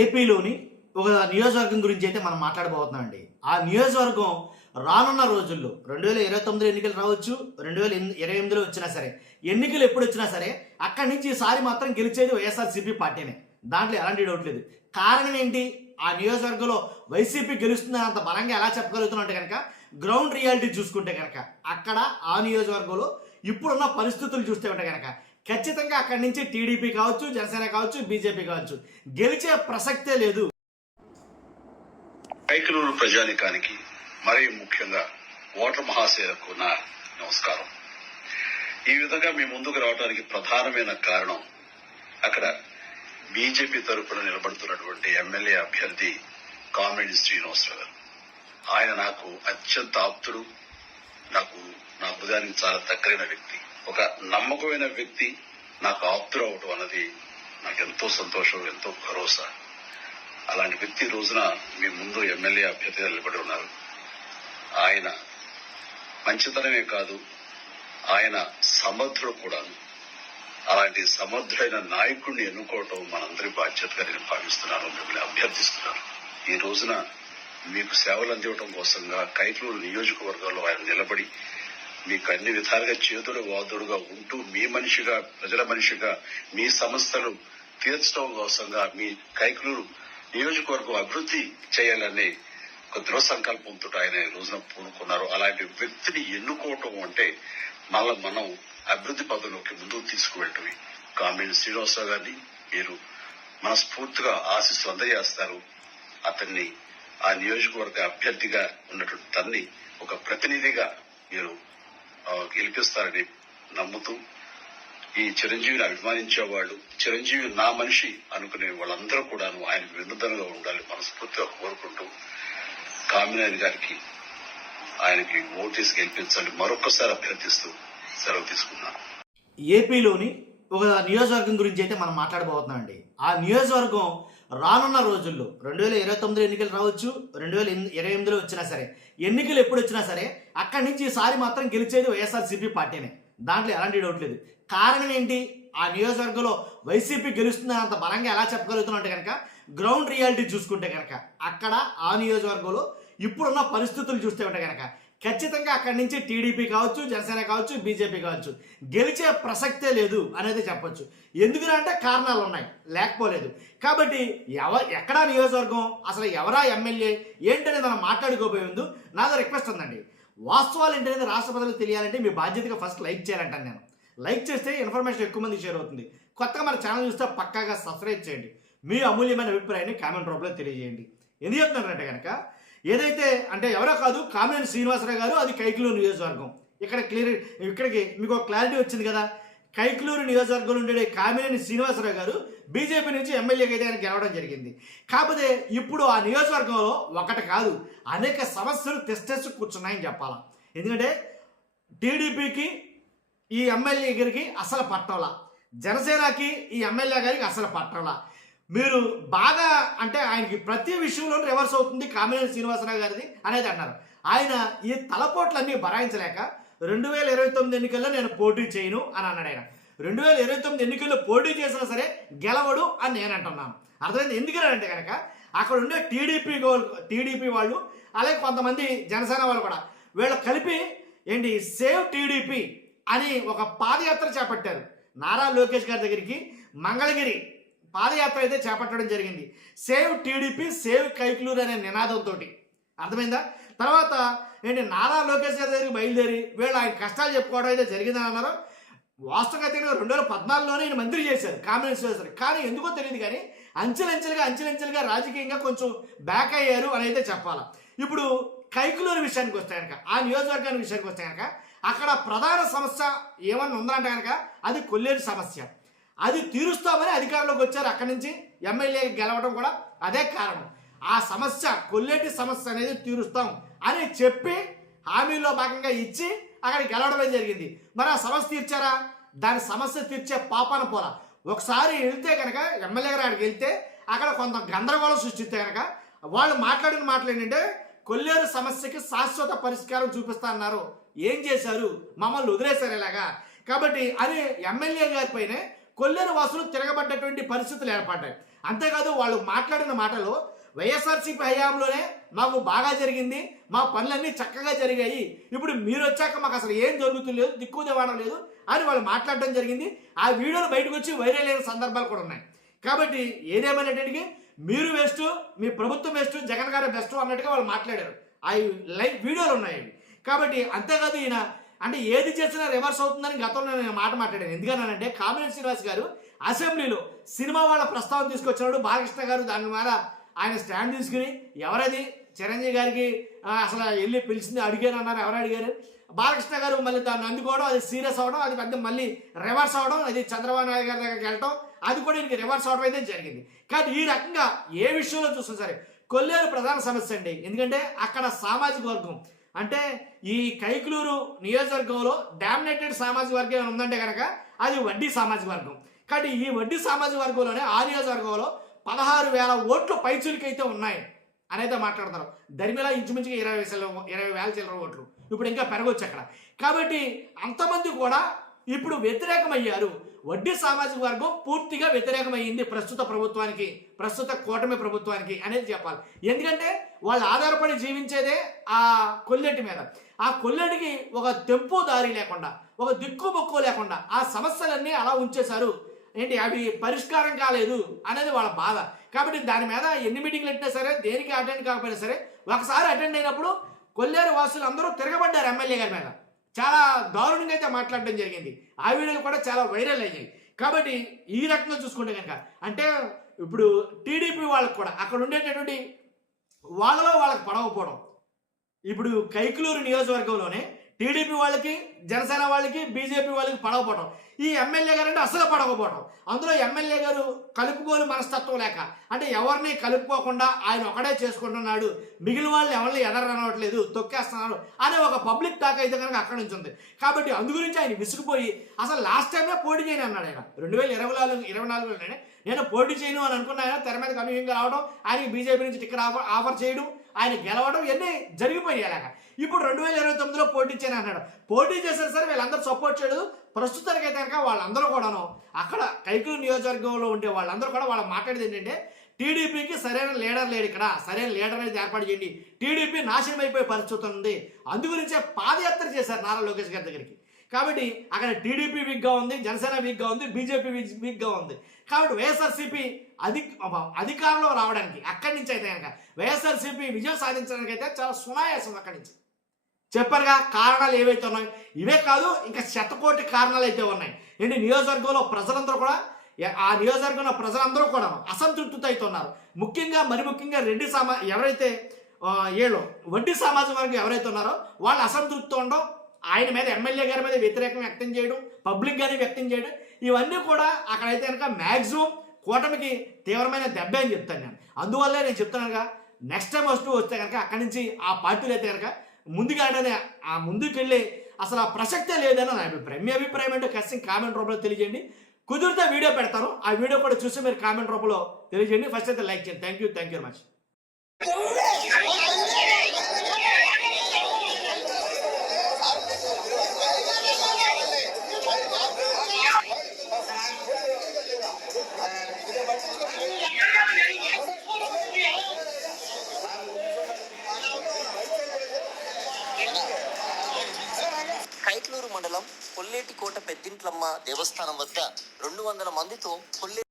ఏపీలోని ఒక నియోజకవర్గం గురించి అయితే మనం మాట్లాడబోతున్నాం అండి. ఆ నియోజకవర్గం రానున్న రోజుల్లో 2029 ఎన్నికలు రావచ్చు, 2028లో వచ్చినా సరే, ఎన్నికలు ఎప్పుడు వచ్చినా సరే అక్కడి నుంచి ఈసారి మాత్రం గెలిచేది వైఎస్ఆర్సీపీ పార్టీనే. దాంట్లో ఎలాంటి డౌట్ లేదు. కారణం ఏంటి? ఆ నియోజకవర్గంలో వైసీపీ గెలుస్తుందని అంత బలంగా ఎలా చెప్పగలుగుతున్నా అంటే కనుక గ్రౌండ్ రియాలిటీ చూసుకుంటే కనుక అక్కడ ఆ నియోజకవర్గంలో ఇప్పుడున్న పరిస్థితులు చూస్తే ఉంటే కనుక ఖచ్చితంగా అక్కడి నుంచి టీడీపీ కావచ్చు, జనసేన కావచ్చు, బీజేపీ కావచ్చు గెలిచే ప్రసక్తే లేదు. కైకలూరు ప్రజానికానికి మరీ ముఖ్యంగా ఓటర్ మహాశయులకు నా నమస్కారం. ఈ విధంగా మీ ముందుకు రావడానికి ప్రధానమైన కారణం అక్కడ బీజేపీ తరఫున నిలబడుతున్నటువంటి ఎమ్మెల్యే అభ్యర్థి కామినేని శ్రీనివాసరావు గారు. ఆయన నాకు అత్యంత ఆప్తుడు, నాకు నా హృదయానికి చాలా దగ్గరైన వ్యక్తి, ఒక నమ్మకమైన వ్యక్తి. నాకు ఆప్తుడు అవటం అన్నది నాకు ఎంతో సంతోషం, ఎంతో భరోసా. అలాంటి వ్యక్తి రోజున మీ ముందు ఎమ్మెల్యే అభ్యర్థిగా నిలబడి ఉన్నారు. ఆయన మంచితనమే కాదు, ఆయన సమర్థుడు కూడాను. అలాంటి సమర్థుడైన నాయకుడిని ఎన్నుకోవటం మనందరి బాధ్యతగా నేను భావిస్తున్నాను, మిమ్మల్ని అభ్యర్థిస్తున్నాను. ఈ రోజున మీకు సేవలు అందివ్వడం కోసంగా కైకలూరు నియోజకవర్గంలో ఆయన నిలబడి మీకు అన్ని విధాలుగా చేతుడు వాదుడుగా ఉంటూ మీ మనిషిగా, ప్రజల మనిషిగా మీ సమస్యలు తీర్చడం కోసంగా మీ కైకలూరు నియోజకవర్గం అభివృద్ధి చేయాలనే ఒక దృఢ సంకల్పంతో ఆయన ఈ రోజున పూనుకున్నారు. అలాంటి వ్యక్తిని ఎన్నుకోవటం అంటే మళ్ళా మనం అభివృద్ధి పదంలోకి ముందుకు తీసుకువెళ్ళటమే. కామినేని శ్రీనివాసరావు గారిని మీరు మనస్ఫూర్తిగా ఆశీస్సులు అందజేస్తారు. అతన్ని ఆ నియోజకవర్గ అభ్యర్థిగా ఉన్నటువంటి తన్ని ఒక ప్రతినిధిగా మీరు గెలిపిస్తారని నమ్ముతూ, ఈ చిరంజీవిని అభిమానించే వాళ్ళు, చిరంజీవి నా మనిషి అనుకునే వాళ్ళందరూ కూడాను ఆయనకు వినూతనంగా ఉండాలి మనస్ఫూర్తిగా కోరుకుంటూ, కామినేని గారికి ఆయనకి ఓటేసి గెలిపించాలి మరొకసారి అభ్యర్థిస్తూ సెలవు తీసుకున్నాను. ఏపీలోని ఒక నియోజకవర్గం గురించి అయితే మనం మాట్లాడబోతున్నాం అండి. ఆ నియోజకవర్గం రానున్న రోజుల్లో 2029 ఎన్నికలు రావచ్చు, 2028లో వచ్చినా సరే, ఎన్నికలు ఎప్పుడు వచ్చినా సరే అక్కడి నుంచి ఈసారి మాత్రం గెలిచేది వైఎస్ఆర్సీపీ పార్టీనే. దాంట్లో ఎలాంటి డౌట్ లేదు. కారణం ఏంటి? ఆ నియోజకవర్గంలో వైసీపీ గెలుస్తుందని అంత బలంగా ఎలా చెప్పగలుగుతున్నా అంటే కనుక గ్రౌండ్ రియాలిటీ చూసుకుంటే కనుక అక్కడ ఆ నియోజకవర్గంలో ఇప్పుడున్న పరిస్థితులు చూస్తే ఉంటే కనుక ఖచ్చితంగా అక్కడి నుంచి టీడీపీ కావచ్చు, జనసేన కావచ్చు, బీజేపీ కావచ్చు గెలిచే ప్రసక్తే లేదు అనేది చెప్పొచ్చు. ఎందుకంటే కారణాలు ఉన్నాయి, లేకపోలేదు. కాబట్టి ఎక్కడా నియోజకవర్గం, అసలు ఎవరా ఎమ్మెల్యే ఏంటనేది మనం మాట్లాడుకోబోయే ముందు నాదో రిక్వెస్ట్ ఉందండి. వాస్తవాలు ఏంటనేది రాష్ట్ర ప్రజలకు తెలియాలంటే మీ బాధ్యతగా ఫస్ట్ లైక్ చేయాలంటాను నేను. లైక్ చేస్తే ఇన్ఫర్మేషన్ ఎక్కువ మందికి షేర్ అవుతుంది. కొత్తగా మన ఛానల్ చూస్తే పక్కాగా సబ్స్క్రైబ్ చేయండి. మీ అమూల్యమైన అభిప్రాయాన్ని కామెంట్ రూపంలో తెలియజేయండి. ఎందుకు చెప్తున్నారంటే కనుక ఏదైతే అంటే ఎవరో కాదు, కామినేని శ్రీనివాసరావు గారు, అది కైకలూరు నియోజకవర్గం. ఇక్కడికి మీకు ఒక క్లారిటీ వచ్చింది కదా. కైకలూరు నియోజకవర్గంలో ఉండే కామినేని శ్రీనివాసరావు గారు బీజేపీ నుంచి ఎమ్మెల్యేగా అయితే ఆయన గెలవడం జరిగింది. కాకపోతే ఇప్పుడు ఆ నియోజకవర్గంలో ఒకటి కాదు, అనేక సమస్యలు తెస్తేసి కూర్చున్నాయని చెప్పాలా. ఎందుకంటే టీడీపీకి ఈ ఎమ్మెల్యే గారికి అసలు పట్టవలా, జనసేనకి ఈ ఎమ్మెల్యే గారికి అసలు పట్టవలా. మీరు బాగా అంటే ఆయనకి ప్రతి విషయంలో రివర్స్ అవుతుంది కామినేని శ్రీనివాసరావు గారిది అనేది అన్నారు. ఆయన ఈ తలపోట్లన్నీ భరాయించలేక 2029 ఎన్నికల్లో నేను పోటీ చేయను అని అన్నాడు. ఆయన 2029 ఎన్నికల్లో పోటీ చేసినా సరే గెలవడు అని నేను అంటున్నాను. అర్థమైంది? ఎందుకంటే కనుక అక్కడ ఉండే టీడీపీ వాళ్ళు, అలాగే కొంతమంది జనసేన వాళ్ళు కూడా వీళ్ళు కలిపి ఏంటి సేవ్ టీడీపీ అని ఒక పాదయాత్ర చేపట్టారు. నారా లోకేష్ గారి దగ్గరికి మంగళగిరి పాదయాత్ర అయితే చేపట్టడం జరిగింది. సేవ్ టీడీపీ, సేవ్ కైకలూరు అనే నినాదంతో. అర్థమైందా? తర్వాత ఏంటి నారా లోకేష్ గారి దగ్గరికి బయలుదేరి వీళ్ళు ఆయన కష్టాలు చెప్పుకోవడం అయితే జరిగిందని అన్నారు. వాస్తవంగా అయితే 2014లోనే ఆయన మంత్రి చేశారు కామినేని శ్రీనివాసరావు. కానీ ఎందుకో తెలియదు, కానీ అంచెలంచెలుగా రాజకీయంగా కొంచెం బ్యాక్ అయ్యారు అని అయితే చెప్పాలి. ఇప్పుడు కైకలూరు విషయానికి వస్తే కనుక, ఆ నియోజకవర్గానికి విషయానికి వస్తే కనుక అక్కడ ప్రధాన సమస్య ఏమన్నా ఉందంటే కనుక అది కొల్లేరు సమస్య. అది తీరుస్తామని అధికారంలోకి వచ్చారు. అక్కడి నుంచి ఎమ్మెల్యే గెలవడం కూడా అదే కారణం. ఆ సమస్య, కొల్లేటి సమస్య అనేది తీరుస్తాం అని చెప్పి హామీలో భాగంగా ఇచ్చి అక్కడ గెలవడమే జరిగింది. మరి ఆ సమస్య తీర్చారా? దాని సమస్య తీర్చే పాపాన పోలా. ఒకసారి వెళ్తే కనుక ఎమ్మెల్యే గారు అక్కడికి వెళ్తే అక్కడ కొంత గందరగోళం సృష్టిస్తే కనుక వాళ్ళు మాట్లాడిన మాటలు ఏంటంటే కొల్లేరు సమస్యకి శాశ్వత పరిష్కారం చూపిస్తా అన్నారు. ఏం చేశారు? మమ్మల్ని వదిలేశారు ఇలాగా. కాబట్టి అని ఎమ్మెల్యే గారి పైనే కొల్లేరు వాసులు తిరగబడ్డటువంటి పరిస్థితులు ఏర్పడ్డాయి. అంతేకాదు వాళ్ళు మాట్లాడిన మాటలు వైఎస్ఆర్సీపీ హయాంలోనే మాకు బాగా జరిగింది, మా పనులన్నీ చక్కగా జరిగాయి, ఇప్పుడు మీరు వచ్చాక మాకు అసలు ఏం జరుగుతులేదు, దిక్కు దివాణం లేదు అని వాళ్ళు మాట్లాడడం జరిగింది. ఆ వీడియోలు బయటకు వచ్చి వైరల్ అయిన సందర్భాలు కూడా ఉన్నాయి. కాబట్టి ఏదేమైనప్పటికీ మీరు వేస్ట్, మీ ప్రభుత్వం వేస్ట్, జగన్ గారు బెస్ట్ అన్నట్టుగా వాళ్ళు మాట్లాడారు. ఆ లైవ్ వీడియోలు ఉన్నాయి. కాబట్టి అంతేకాదు ఈయన అంటే ఏది చేసినా రివర్స్ అవుతుందని గతంలో నేను మాట మాట్లాడాను. ఎందుకన్నానంటే కామినేని శ్రీనివాస్ గారు అసెంబ్లీలో సినిమా వాళ్ళ ప్రస్తావన తీసుకొచ్చినాడు. బాలకృష్ణ గారు దాని మీద ఆయన స్టాండ్ తీసుకుని ఎవరది చిరంజీవి గారికి అసలు వెళ్ళి పిలిచింది అడిగాను అన్నారు. ఎవరు అడిగారు? బాలకృష్ణ గారు మళ్ళీ దాన్ని అందుకోవడం, అది సీరియస్ అవడం, అది పెద్ద మళ్ళీ రివర్స్ అవడం, అది చంద్రబాబు నాయుడు గారి దగ్గరికి వెళ్ళటం, అది కూడా ఇంక రివర్స్ అవడం అయితే జరిగింది. కానీ ఈ రకంగా ఏ విషయంలో చూసినా సరే కొల్లేరు ప్రధాన సమస్య అండి. ఎందుకంటే అక్కడ సామాజిక వర్గం అంటే ఈ కైకులూరు నియోజకవర్గంలో డామినేటెడ్ సామాజిక వర్గం ఏమైనా ఉందంటే కనుక అది వడ్డీ సామాజిక వర్గం. కాబట్టి ఈ వడ్డీ సామాజిక వర్గంలోనే ఆ నియోజకవర్గంలో 16,000 ఓట్లు పైచులకైతే ఉన్నాయి అనేది మాట్లాడతారు. దరిమిలా ఇంచుమించుగా 20,000 చిల్లర ఓట్లు ఇప్పుడు ఇంకా పెరగొచ్చు అక్కడ. కాబట్టి అంతమంది కూడా ఇప్పుడు వ్యతిరేకమయ్యారు. వడ్డీ సామాజిక వర్గం పూర్తిగా వ్యతిరేకమైంది ప్రస్తుత ప్రభుత్వానికి, ప్రస్తుత కూటమి ప్రభుత్వానికి అనేది చెప్పాలి. ఎందుకంటే వాళ్ళు ఆధారపడి జీవించేదే ఆ కొల్లెటి మీద. ఆ కొల్లెటికి ఒక తెంపు దారి లేకుండా, ఒక దిక్కు మొక్కు లేకుండా ఆ సమస్యలన్నీ అలా ఉంచేశారు. ఏంటి అవి పరిష్కారం కాలేదు అనేది వాళ్ళ బాధ. కాబట్టి దాని మీద ఎన్ని మీటింగ్లు పెట్టినా సరే, దేనికి అటెండ్ కాకపోయినా సరే, ఒకసారి అటెండ్ అయినప్పుడు కొల్లేరు వాసులు అందరూ తిరగబడ్డారు ఎమ్మెల్యే గారి మీద. చాలా దారుణంగా అయితే మాట్లాడడం జరిగింది. ఆ వీడియోలు కూడా చాలా వైరల్ అయ్యాయి. కాబట్టి ఈ రకంగా చూసుకుంటే కనుక అంటే ఇప్పుడు టీడీపీ వాళ్ళకు కూడా అక్కడ ఉండేటటువంటి వాళ్ళలో వాళ్ళకి పడవపోవడం. ఇప్పుడు కైకులూరు నియోజకవర్గంలోనే టీడీపీ వాళ్ళకి, జనసేన వాళ్ళకి, బీజేపీ వాళ్ళకి పడవపోవడం. ఈ ఎమ్మెల్యే గారు అంటే అసలు పడకపోవడం. అందులో ఎమ్మెల్యే గారు కలుపుకోలు మనస్తత్వం లేక, అంటే ఎవరిని కలుపుకోకుండా ఆయన ఒకడే చేసుకుంటున్నాడు, మిగిలిన వాళ్ళు ఎవరిని ఎదరనవట్లేదు, తొక్కేస్తున్నారు అనే ఒక పబ్లిక్ టాక్ అయితే కనుక అక్కడి నుంచి ఉంది. కాబట్టి అందు గురించి ఆయన విసుగుపోయి అసలు లాస్ట్ టైమే పోటీ చేయను అన్నాడు. ఆయన 2024లోనే నేను పోటీ చేయను అని అనుకున్న ఆయన తెర మీద కన్వీనింగ్గా రావడం, ఆయనకి బీజేపీ నుంచి టికెట్ ఆఫర్ చేయడం, ఆయన గెలవడం ఇవన్నీ జరిగిపోయాయి. అలాగా ఇప్పుడు 2029లో పోటీ చేయను అన్నాడు. పోటీ చేశారు సరే, వీళ్ళందరూ సపోర్ట్ చేయలేదు. ప్రస్తుతానికి అయితే కనుక వాళ్ళందరూ కూడాను అక్కడ కైకులూరు నియోజకవర్గంలో ఉండే వాళ్ళందరూ కూడా వాళ్ళు మాట్లాడేది ఏంటంటే టీడీపీకి సరైన లీడర్ లేడు, ఇక్కడ సరైన లీడర్ అనేది ఏర్పాటు చేయండి, టీడీపీ నాశనం అయిపోయే పరిస్థితి ఉంది. అందుగురించే పాదయాత్ర చేశారు నారా లోకేష్ గారి దగ్గరికి. కాబట్టి అక్కడ టీడీపీ వీక్గా ఉంది, జనసేన వీక్గా ఉంది, బీజేపీ వీక్గా ఉంది. కాబట్టి వైఎస్ఆర్సీపీ అధికారంలో రావడానికి అక్కడి నుంచి అయితే కనుక వైఎస్ఆర్సీపీ విజయం సాధించడానికి అయితే చాలా సునాయాసం. అక్కడి నుంచి చెప్పారుగా కారణాలు ఏవైతే ఉన్నాయో ఇవే కాదు, ఇంకా శతకోటి కారణాలు అయితే ఉన్నాయి. ఏంటి నియోజకవర్గంలో ప్రజలందరూ కూడా, ఆ నియోజకవర్గంలో ప్రజలందరూ కూడా అసంతృప్తితో అయితే ఉన్నారు. మరి ముఖ్యంగా ఎవరైతే వడ్డీ సామాజిక వర్గం ఎవరైతే ఉన్నారో వాళ్ళు అసంతృప్తితో ఉండడం, ఆయన మీద ఎమ్మెల్యే గారి మీద వ్యతిరేకం వ్యక్తం చేయడం, పబ్లిక్గానే వ్యక్తం చేయడం, ఇవన్నీ కూడా అక్కడైతే కనుక మ్యాక్సిమం కూటమికి తీవ్రమైన దెబ్బ అని చెప్తాను నేను. అందువల్లే నేను చెప్తానుగా నెక్స్ట్ టైం వస్తే కనుక అక్కడి నుంచి ఆ పార్టీలు అయితే కనుక ముందుకెళ్ళి అసలు ఆ ప్రసక్తే లేదని నా అభిప్రాయం. మీ అభిప్రాయం అంటే ఖచ్చితంగా కామెంట్ రూపంలో తెలియజేయండి. కుదిరితే వీడియో పెడతాను, ఆ వీడియో కూడా చూసి మీరు కామెంట్ రూపంలో తెలియజేయండి. ఫస్ట్ అయితే లైక్ చేయండి. Thank you very much. Kaikaluru మండలం కొల్లేటికోట పెద్దింట్లమ్మ దేవస్థానం వద్ద 200 మందితో